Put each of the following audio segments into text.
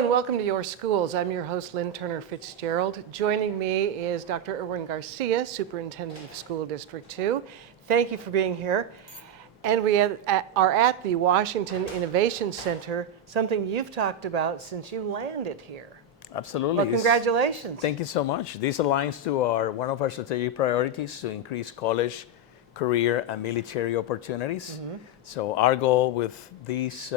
and welcome to Your Schools. I'm your host, Lynn Turner Fitzgerald. Joining me is Dr. Erwin Garcia, Superintendent of School District 2. Thank you for being here. And we are at the Washington Innovation Center, something you've talked about since you landed here. Absolutely. Well, congratulations. Thank you so much. This aligns to one of our strategic priorities to increase college, career, and military opportunities. So our goal with this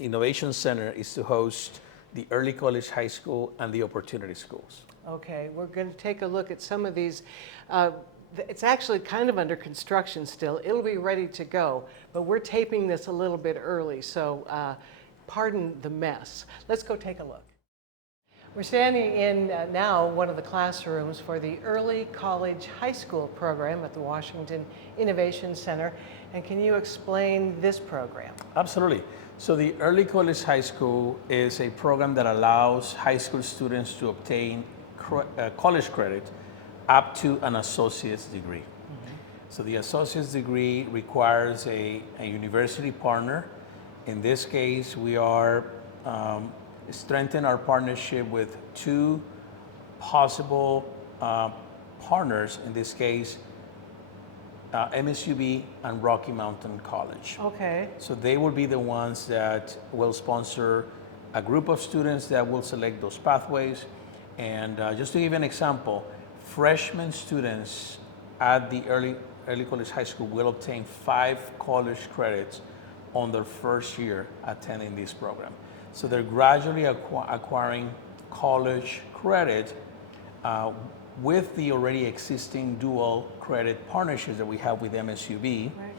Innovation Center is to host the early college, high school, and the opportunity schools. Okay, we're going to take a look at some of these. It's actually kind of under construction still. It'll be ready to go, but we're taping this a little bit early, so pardon the mess. Let's go take a look. We're standing in now one of the classrooms for the Early College High School program at the Washington Innovation Center. And can you explain this program? Absolutely. So the Early College High School is a program that allows high school students to obtain college credit up to an associate's degree. So the associate's degree requires a university partner. In this case, we are strengthen our partnership with two possible partners, in this case, MSUB and Rocky Mountain College. Okay. So they will be the ones that will sponsor a group of students that will select those pathways. And just to give an example, freshman students at the early college high school will obtain 5 college credits on their first year attending this program. So they're gradually acquiring college credit with the already existing dual credit partnerships that we have with MSUB. Right.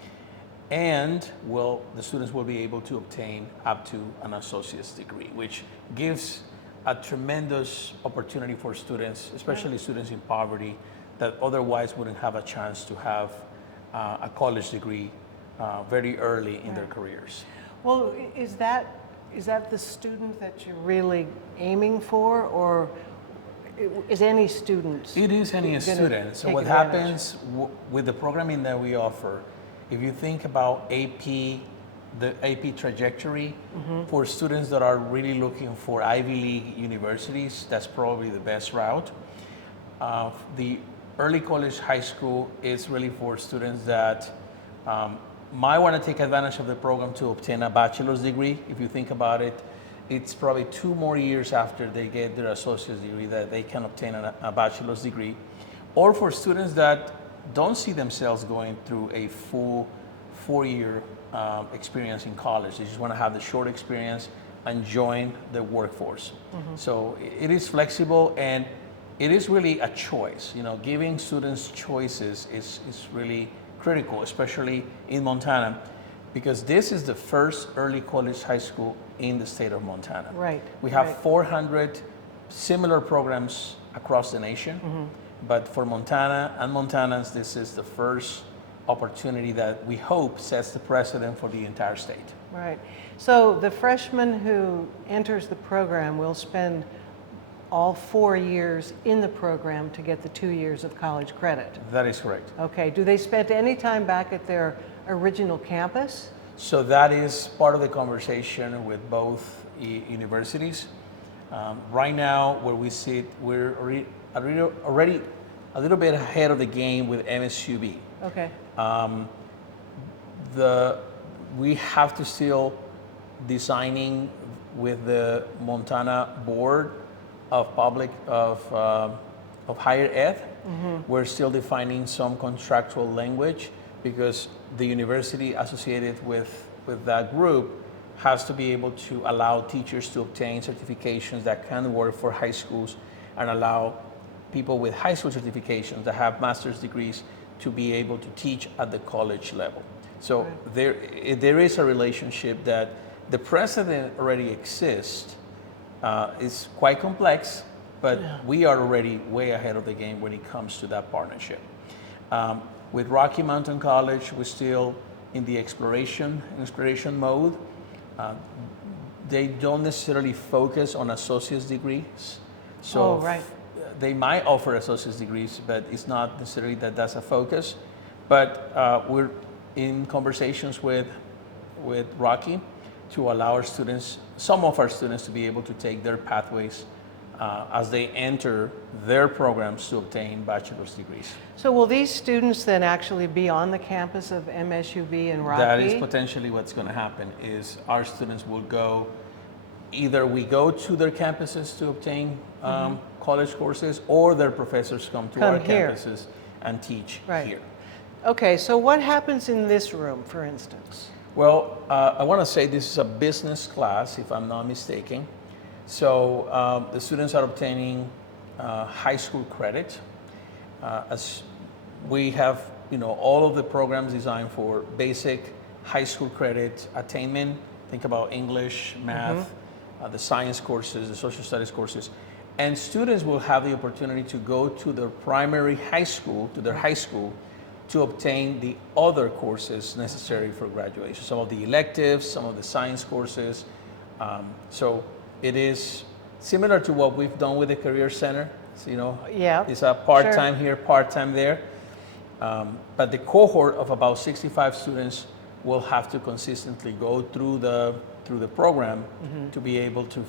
And the students will be able to obtain up to an associate's degree, which gives a tremendous opportunity for students, especially students in poverty, that otherwise wouldn't have a chance to have a college degree very early in their careers. Well, is that the student that you're really aiming for, or is any student? It is any student. So what happens with the programming that we offer, if you think about the AP trajectory, for students that are really looking for Ivy League universities, that's probably the best route. The early college high school is really for students that might want to take advantage of the program to obtain a bachelor's degree. If you think about it, it's probably 2 more years after they get their associate's degree that they can obtain a bachelor's degree. Or for students that don't see themselves going through a full 4-year experience in college. They just want to have the short experience and join the workforce. So it is flexible, and it is really a choice. You know, giving students choices is really critical, especially in Montana, because this is the first early college high school in the state of Montana. Right. We have 400 similar programs across the nation, but for Montana and Montanans, this is the first opportunity that we hope sets the precedent for the entire state. Right. So the freshman who enters the program will spend all 4 years in the program to get the 2 years of college credit. That is correct. Okay. Do they spend any time back at their original campus? So that is part of the conversation with both universities. Right now, where we sit, we're already a little bit ahead of the game with MSUB. Okay. We have to still designing with the Montana Board of Higher Ed. We're still defining some contractual language, because the university associated with that group has to be able to allow teachers to obtain certifications that can work for high schools, and allow people with high school certifications that have master's degrees to be able to teach at the college level. So there is a relationship that the precedent already exists. It's quite complex, but we are already way ahead of the game when it comes to that partnership. With Rocky Mountain College, we're still in the exploration mode. They don't necessarily focus on associate's degrees. So they might offer associate's degrees, but it's not necessarily that's a focus. But we're in conversations with Rocky to allow our students, some of our students, to be able to take their pathways as they enter their programs to obtain bachelor's degrees. So will these students then actually be on the campus of MSUB in Rocky? That is potentially what's going to happen, is our students will go, either we go to their campuses to obtain college courses, or their professors come to our here. campuses and teach Right. here. Okay, so what happens in this room, for instance? Well, I want to say this is a business class, if I'm not mistaken. So the students are obtaining high school credit. As we have, all of the programs designed for basic high school credit attainment. Think about English, math, the science courses, the social studies courses. And students will have the opportunity to go to their primary high school, to obtain the other courses necessary for graduation. Some of the electives, some of the science courses. So it is similar to what we've done with the Career Center. So, Yeah, it's a part-time here, part-time there. But the cohort of about 65 students will have to consistently go through the program to be able to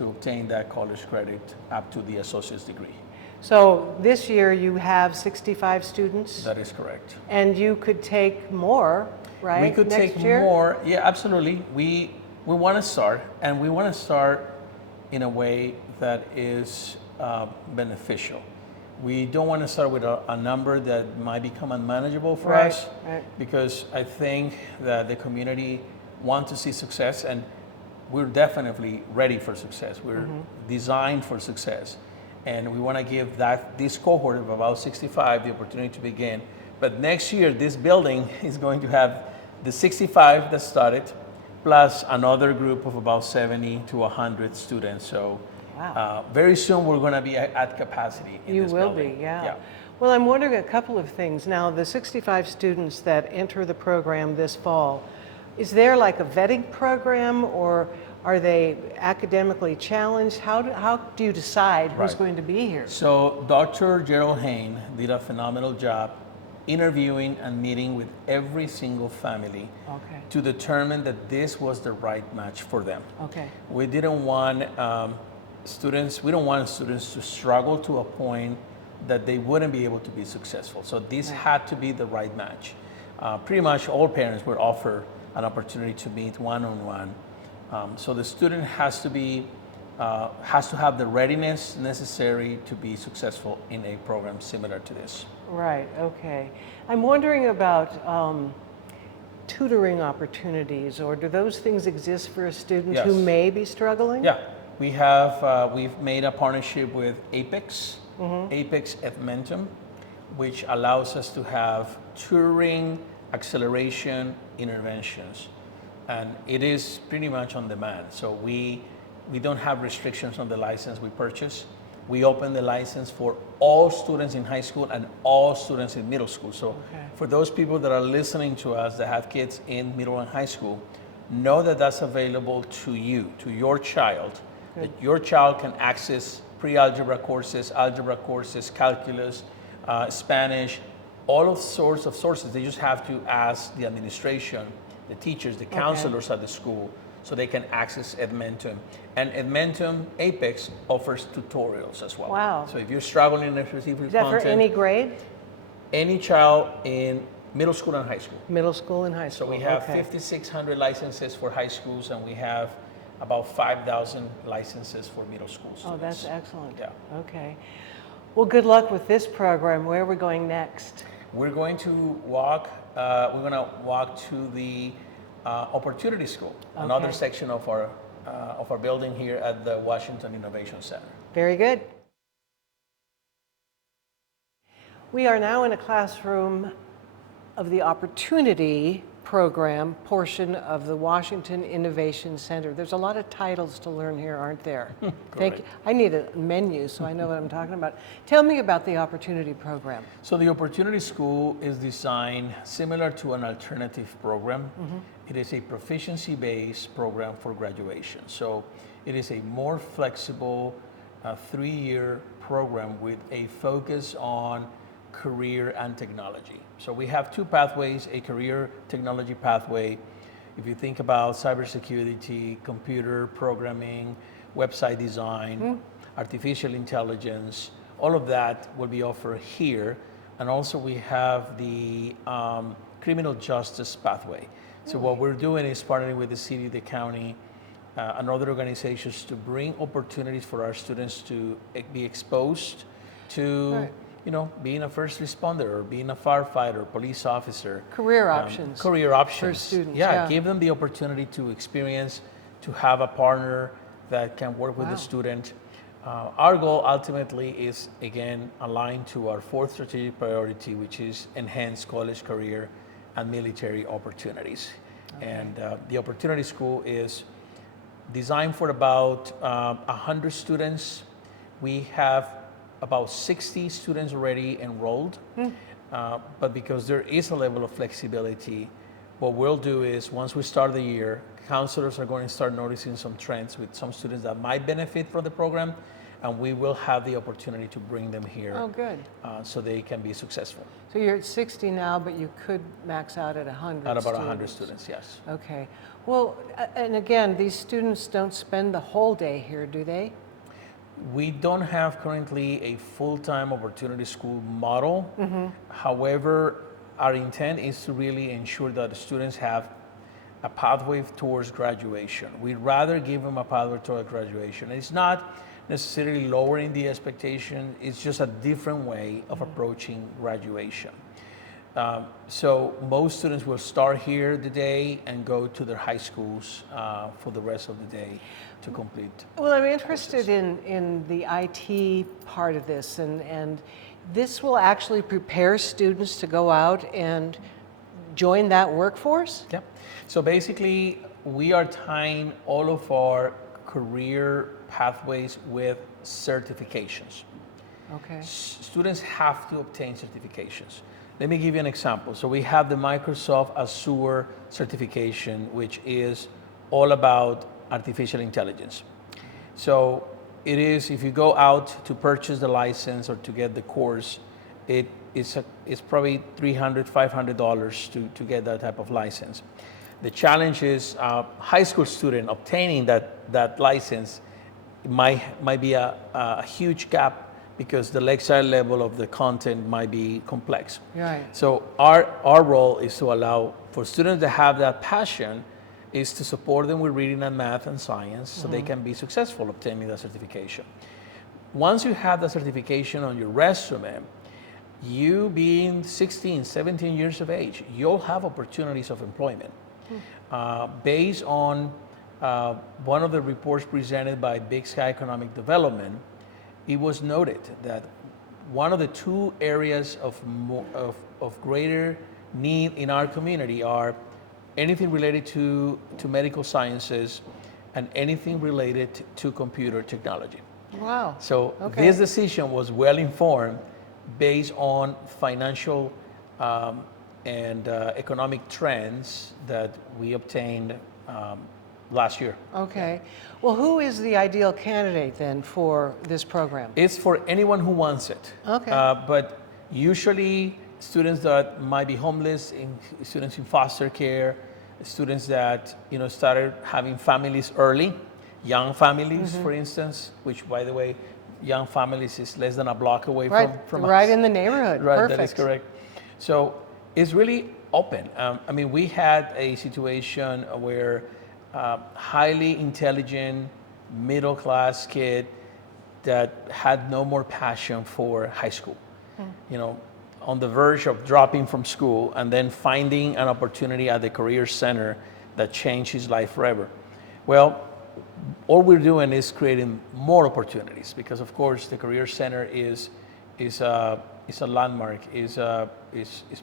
obtain that college credit up to the associate's degree. So this year you have 65 students? That is correct. And you could take more, right? We could next take year? more. Yeah, absolutely. We want to start, and we want to start in a way that is beneficial. We don't want to start with a number that might become unmanageable for us, because I think that the community wants to see success, and we're definitely ready for success. We're designed for success. And we want to give this cohort of about 65 the opportunity to begin. But next year, this building is going to have the 65 that started, plus another group of about 70 to 100 students. So very soon, we're going to be at capacity in this building. You will be, yeah. Well, I'm wondering a couple of things. Now, the 65 students that enter the program this fall, is there like a vetting program, or are they academically challenged? How do you decide who's going to be here? So Dr. Gerald Hain did a phenomenal job interviewing and meeting with every single family to determine that this was the right match for them. We didn't want students to struggle to a point that they wouldn't be able to be successful. So this had to be the right match. Pretty much all parents were offered an opportunity to meet one-on-one. So the student has to have the readiness necessary to be successful in a program similar to this. Right, okay. I'm wondering about tutoring opportunities, or do those things exist for a student who may be struggling? Yeah, we've made a partnership with Apex, Apex Edmentum, which allows us to have tutoring, acceleration, interventions. And it is pretty much on demand. So we don't have restrictions on the license we purchase. We open the license for all students in high school and all students in middle school. So for those people that are listening to us that have kids in middle and high school, know that that's available to you, to your child, that your child can access pre-algebra courses, algebra courses, calculus, Spanish, all of sorts of sources. They just have to ask the administration, the teachers, the counselors at the school, so they can access Edmentum. And Edmentum Apex offers tutorials as well. Wow. So if you're struggling in a specific content. Is that for any grade? Any child in middle school and high school. Middle school and high school. So we have 5,600 licenses for high schools, and we have about 5,000 licenses for middle school students. Oh, that's excellent. Yeah. Okay. Well, good luck with this program. Where are we going next? We're going to walk to the Opportunity School, another section of our building here at the Washington Innovation Center. Very good. We are now in a classroom of the Opportunity Program portion of the Washington Innovation Center. There's a lot of titles to learn here, aren't there? Thank you. I need a menu so I know what I'm talking about. Tell me about the Opportunity Program. So the Opportunity School is designed similar to an alternative program. It is a proficiency-based program for graduation. So it is a more flexible 3-year program with a focus on career and technology. So we have 2 pathways, a career technology pathway If you think about cybersecurity, computer programming, website design, artificial intelligence, all of that will be offered here. And also we have the criminal justice pathway. So what we're doing is partnering with the city, the county, and other organizations to bring opportunities for our students to be exposed to, being a first responder or being a firefighter, police officer. Career options. Career options. For students, Yeah, give them the opportunity to experience, to have a partner that can work with the Wow. student. Our goal ultimately is, again, aligned to our fourth strategic priority, which is enhance college, career, and military opportunities. Okay. And the Opportunity School is designed for about 100 students. We have about 60 students already enrolled, but because there is a level of flexibility, what we'll do is once we start the year, counselors are going to start noticing some trends with some students that might benefit from the program, and we will have the opportunity to bring them here. Oh, good. So they can be successful. So you're at 60 now, but you could max out at 100 At about students. 100 students, yes. Okay. Well, and again, these students don't spend the whole day here, do they? We don't have currently a full-time Opportunity School model. However, our intent is to really ensure that the students have a pathway towards graduation. We'd rather give them a pathway toward graduation. It's not necessarily lowering the expectation, it's just a different way of approaching graduation. So most students will start here the day and go to their high schools for the rest of the day to complete. Well, I'm interested in the IT part of this, and this will actually prepare students to go out and join that workforce? Yep. So basically, we are tying all of our career pathways with certifications. Okay. Students have to obtain certifications. Let me give you an example. So we have the Microsoft Azure certification, which is all about artificial intelligence. So it is, if you go out to purchase the license or to get the course, it's probably $300, $500 to get that type of license. The challenge is high school student obtaining that license might be a huge gap because the lecture level of the content might be complex. Right. So our role is to allow for students that have that passion is to support them with reading and math and science so they can be successful obtaining that certification. Once you have that certification on your resume, you being 16, 17 years of age, you'll have opportunities of employment. Based on one of the reports presented by Big Sky Economic Development, it was noted that one of the two areas of greater need in our community are anything related to medical sciences and anything related to computer technology. Wow. So Okay. this decision was well informed based on financial and economic trends that we obtained last year. Okay. Well, who is the ideal candidate then for this program? It's for anyone who wants it. Okay. But usually students that might be homeless, students in foster care, students that started having families early, young families, for instance, which by the way, young families is less than a block away from us. Right in the neighborhood. Right, Perfect. that is correct. So it's really open. I mean, we had a situation where highly intelligent, middle-class kid that had no more passion for high school. On the verge of dropping from school and then finding an opportunity at the Career Center that changed his life forever. Well, all we're doing is creating more opportunities because, of course, the Career Center is a landmark, is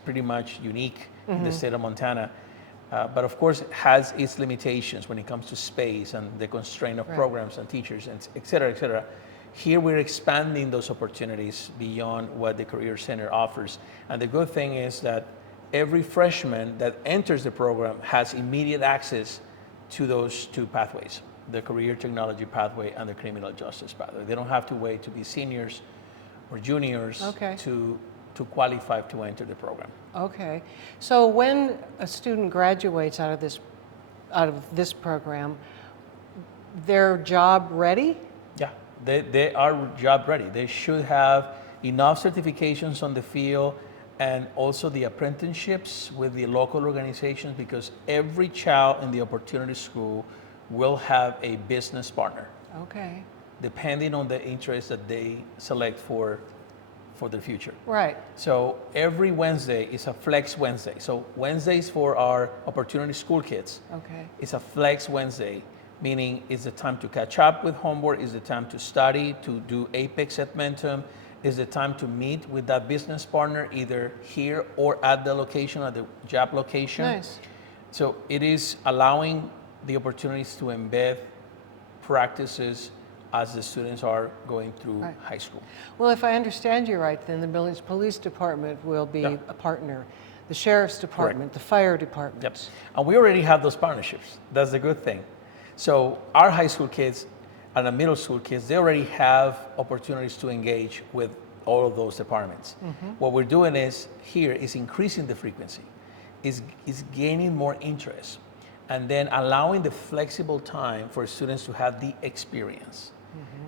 pretty much unique in the state of Montana. But of course, it has its limitations when it comes to space and the constraint of programs and teachers, and et cetera, et cetera. Here we're expanding those opportunities beyond what the Career Center offers. And the good thing is that every freshman that enters the program has immediate access to those two pathways, the career technology pathway and the criminal justice pathway. They don't have to wait to be seniors or juniors to qualify to enter the program. Okay. So when a student graduates out of this out of this program, they're job ready? Yeah, they are job ready. They should have enough certifications on the field and also the apprenticeships with the local organizations, because every child in the Opportunity School will have a business partner, Okay. depending on the interest that they select for their future. Right. So every Wednesday is a flex Wednesday. So Wednesdays for our Opportunity School kids, Okay. it's a flex Wednesday, meaning it's the time to catch up with homework, it's the time to study, to do Apex at Mentum, it's the time to meet with that business partner either here or at the location, at the job location. Nice. So it is allowing the opportunities to embed practices as the students are going through Right. high school. Well, if I understand you right, then the Billings Police Department will be Yeah. a partner. The Sheriff's Department, the Fire Department. Yep. And we already have those partnerships. That's the good thing. So our high school kids and the middle school kids, they already have opportunities to engage with all of those departments. What we're doing is here is increasing the frequency, is gaining more interest, and then allowing the flexible time for students to have the experience.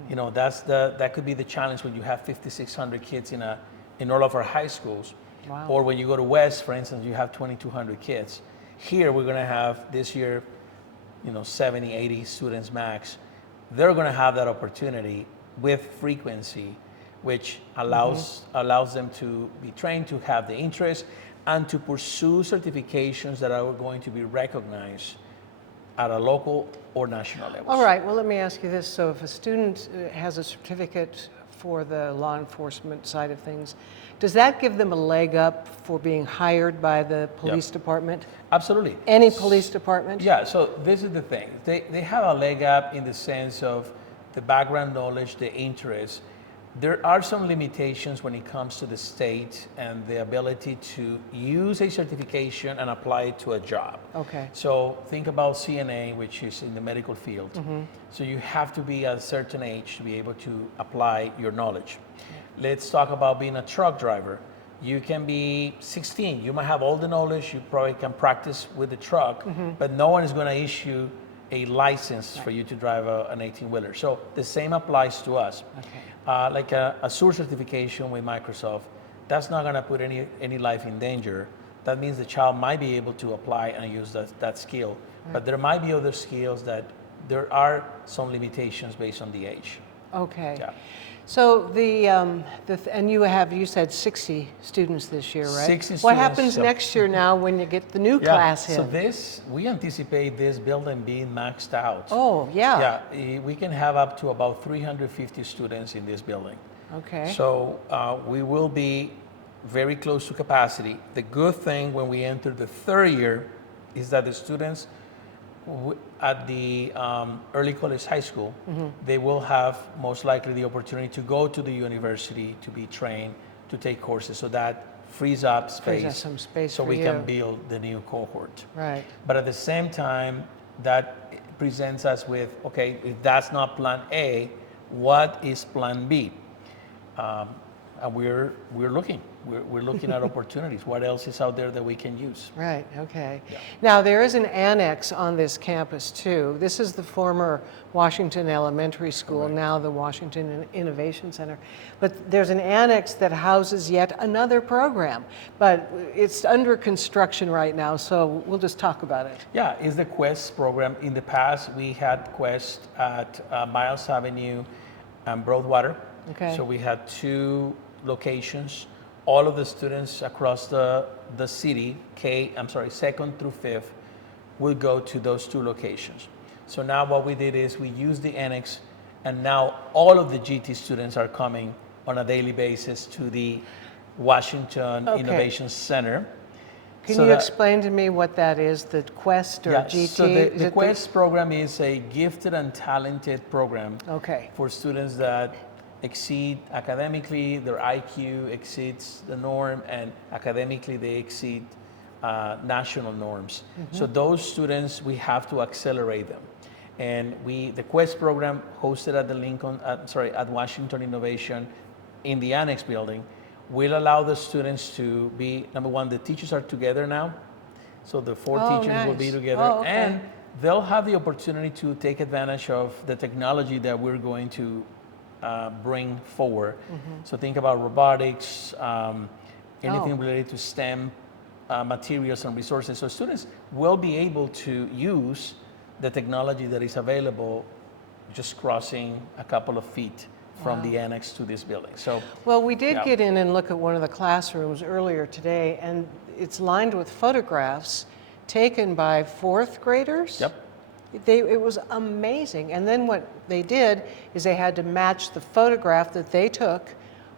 You know, that could be the challenge when you have 5,600 kids in all of our high schools. Wow. Or when you go to West, for instance, you have 2,200 kids. Here, we're going to have this year, 70, 80 students max. They're going to have that opportunity with frequency, which allows them to be trained, to have the interest, and to pursue certifications that are going to be recognized at a local or national level. All right, well, let me ask you this. So if a student has a certificate for the law enforcement side of things, does that give them a leg up for being hired by the police department? Absolutely. Any police department? Yeah, so this is the thing. They have a leg up in the sense of the background knowledge, the interest. There are some limitations when it comes to the state and the ability to use a certification and apply it to a job. Okay. So think about CNA, which is in the medical field. So you have to be at a certain age to be able to apply your knowledge. Let's talk about being a truck driver. You can be 16. You might have all the knowledge. You probably can practice with the truck, but no one is going to issue a license for you to drive an 18-wheeler. So the same applies to us. Okay. Like a SUR certification with Microsoft, that's not going to put any life in danger. That means the child might be able to apply and use that skill. But there might be other skills that there are some limitations based on the age. Okay. Yeah. So and you said 60 students this year, right? 60 What students, happens yeah. next year now when you get the new class in? So we anticipate this building being maxed out. Oh, yeah. Yeah, we can have up to about 350 students in this building. Okay. So we will be very close to capacity. The good thing when we enter the third year is that the students at the early college high school, they will have most likely the opportunity to go to the university to be trained, to take courses. So that frees up space, Frees up some space so for we you. can build the new cohort. Right. But at the same time, that presents us with, okay, if that's not plan A, what is plan B? And we're looking. We're looking at opportunities. What else is out there that we can use? Right, okay. Yeah. Now, there is an annex on this campus, too. This is the former Washington Elementary School, now the Washington Innovation Center. But there's an annex that houses yet another program, but it's under construction right now, so we'll just talk about it. Yeah, it's the Quest program. In the past, we had Quest at Miles Avenue and Broadwater. Okay. So we had 2 locations. All of the students across the city, second through fifth, will go to those 2 locations. So now what we did is we used the annex, and now all of the GT students are coming on a daily basis to the Washington Okay. Innovation Center. Can So you that- explain to me what that is, the Quest or Yeah, GT? so Is the it Quest program is a gifted and talented program Okay, for students that exceed academically, their IQ exceeds the norm, and academically they exceed national norms. So those students, we have to accelerate them. And the Quest program hosted at at Washington Innovation in the Annex building will allow the students to be, number one, the teachers are together now. So the 4 Oh, teachers will be nice. together, Oh, okay. and they'll have the opportunity to take advantage of the technology that we're going to bring forward. So think about robotics, anything related to STEM materials and resources. So students will be able to use the technology that is available just crossing a couple of feet from the annex to this building. So, well, we did get in and look at one of the classrooms earlier today, and it's lined with photographs taken by fourth graders. Yep. It was amazing. And then what they did is they had to match the photograph that they took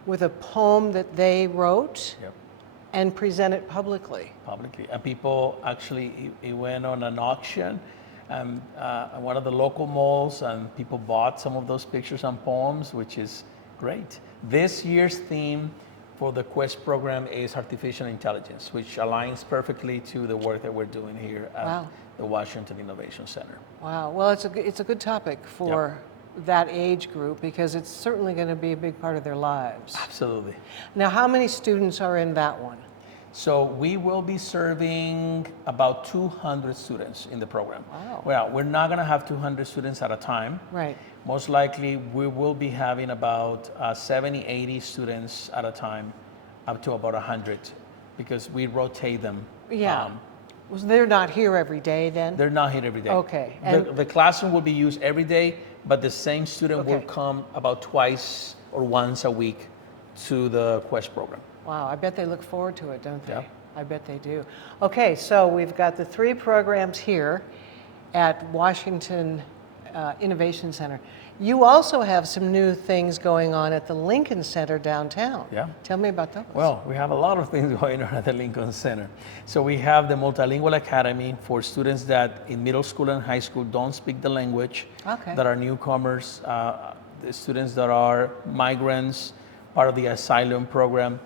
with a poem that they wrote and present it publicly. And people actually, it went on an auction at one of the local malls, and people bought some of those pictures and poems, which is great. This year's theme for the Quest program is artificial intelligence, which aligns perfectly to the work that we're doing here at the Washington Innovation Center. Wow. Well, it's a good topic for that age group, because it's certainly going to be a big part of their lives. Absolutely. Now, how many students are in that one? So we will be serving about 200 students in the program. Wow. Well, we're not going to have 200 students at a time. Right. Most likely we will be having about 70, 80 students at a time, up to about 100, because we rotate them. Yeah. They're not here every day then? They're not here every day. Okay. The classroom will be used every day, but the same student will come about twice or once a week to the Quest program. Wow, I bet they look forward to it, don't they? Yeah. I bet they do. Okay, so we've got the 3 programs here at Washington Innovation Center. You also have some new things going on at the Lincoln Center downtown. Yeah. Tell me about those. Well, we have a lot of things going on at the Lincoln Center. So we have the Multilingual Academy for students that in middle school and high school don't speak the language, that are newcomers, the students that are migrants, part of the asylum program.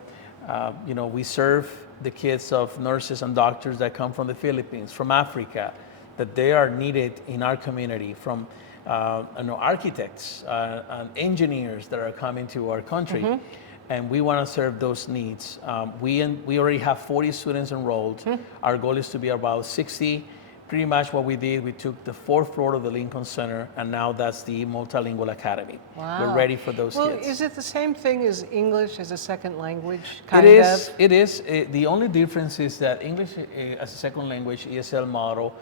We serve the kids of nurses and doctors that come from the Philippines, from Africa, that they are needed in our community, from architects and engineers that are coming to our country. And we want to serve those needs. We already have 40 students enrolled. Our goal is to be about 60. Pretty much what we did, we took the 4th floor of the Lincoln Center, and now that's the Multilingual Academy. Wow. We're ready for those kids. Well, is it the same thing as English as a second language, It is. The only difference is that English as a second language ESL model,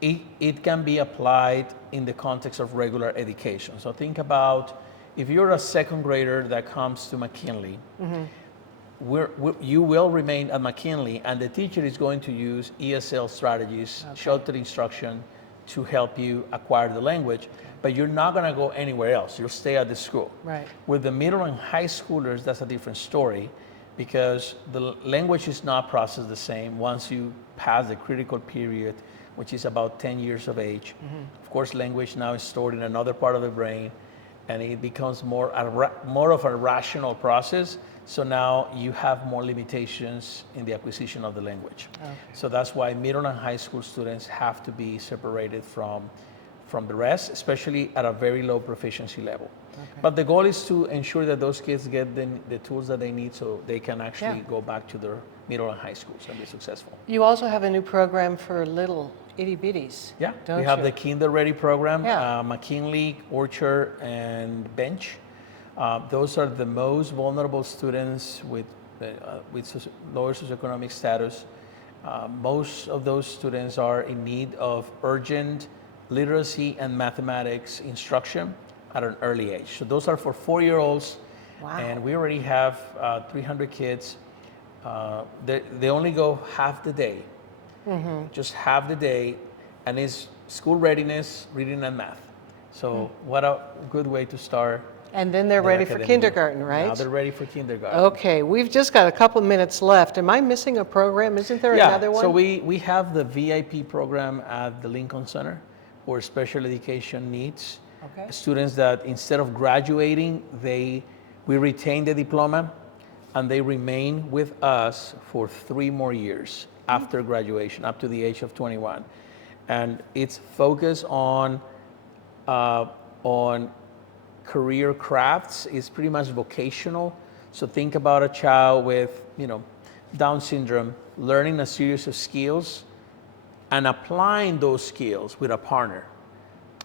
it can be applied in the context of regular education. So think about if you're a second grader that comes to McKinley, you will remain at McKinley, and the teacher is going to use ESL strategies, sheltered instruction, to help you acquire the language, but you're not going to go anywhere else. You'll stay at the school. Right. With the middle and high schoolers, that's a different story, because the language is not processed the same once you pass the critical period, which is about 10 years of age. Of course, language now is stored in another part of the brain, and it becomes more of a rational process. So now you have more limitations in the acquisition of the language. So that's why middle and high school students have to be separated from the rest, especially at a very low proficiency level. But the goal is to ensure that those kids get the tools that they need so they can actually go back to their middle and high schools and be successful. You also have a new program for little itty bitties. Yeah, don't we have you? the Kinder Ready program, Yeah. McKinley, Orchard, and Bench. Those are the most vulnerable students with lower socioeconomic status. Most of those students are in need of urgent literacy and mathematics instruction at an early age. So those are for 4-year-olds, and we already have 300 kids. They only go half the day, just half the day, and it's school readiness, reading and math. So what a good way to start. And then they're ready for kindergarten, right? Now they're ready for kindergarten. Okay, we've just got a couple minutes left. Am I missing a program? Isn't there another one? So we have the VIP program at the Lincoln Center for special education needs. Students that instead of graduating, we retain the diploma and they remain with us for 3 more years after graduation, up to the age of 21. And it's focused on career crafts. Is pretty much vocational. So think about a child with, Down syndrome, learning a series of skills and applying those skills with a partner.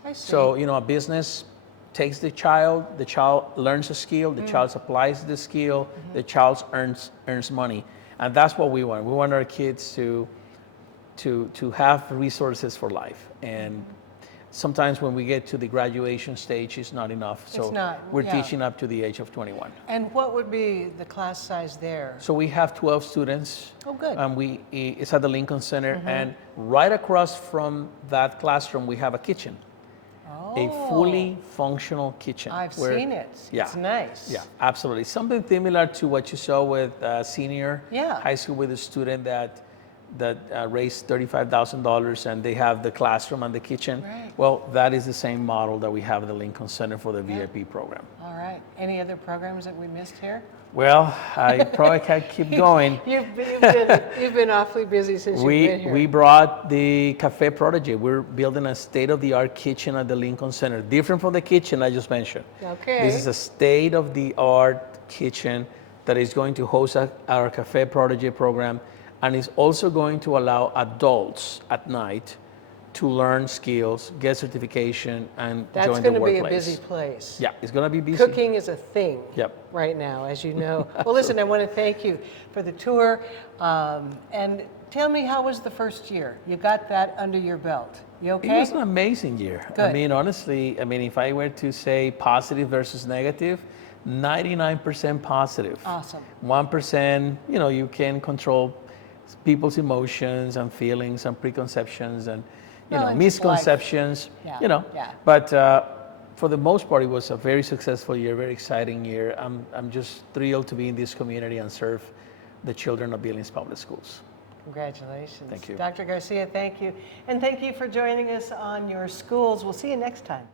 I see. So, a business takes the child learns a skill, the child applies the skill, the child earns money. And that's what we want. We want our kids to have resources for life. And sometimes when we get to the graduation stage, it's not enough. So It's not, we're yeah. teaching up to the age of 21. And what would be the class size there? So we have 12 students. Oh, good. And it's at the Lincoln Center. And right across from that classroom, we have a kitchen. A fully functional kitchen. I've seen it. Yeah, It's nice. Yeah, absolutely. Something similar to what you saw with senior Yeah. high school with a student that raised $35,000 and they have the classroom and the kitchen. Right. Well, that is the same model that we have at the Lincoln Center for the VIP program. All right. Any other programs that we missed here? Well, I probably can't keep going. You've been awfully busy since you've been here. We brought the Cafe Prodigy. We're building a state-of-the-art kitchen at the Lincoln Center, different from the kitchen I just mentioned. Okay. This is a state-of-the-art kitchen that is going to host our Cafe Prodigy program, and is also going to allow adults at night to learn skills, get certification, and That's join the going to workplace. be a busy place. Yeah, it's going to be busy. Cooking is a thing Yep. right now, as you know. Well, listen, I want to thank you for the tour. And tell me, how was the first year? You got that under your belt. You okay? It was an amazing year. Good. I mean, honestly, if I were to say positive versus negative, 99% positive. Awesome. 1%, you can control people's emotions and feelings and preconceptions and Well, and just misconceptions. life. Yeah. But for the most part, it was a very successful year, very exciting year. I'm just thrilled to be in this community and serve the children of Billings Public Schools. Congratulations. Thank you. Dr. Garcia, thank you. And thank you for joining us on Your Schools. We'll see you next time.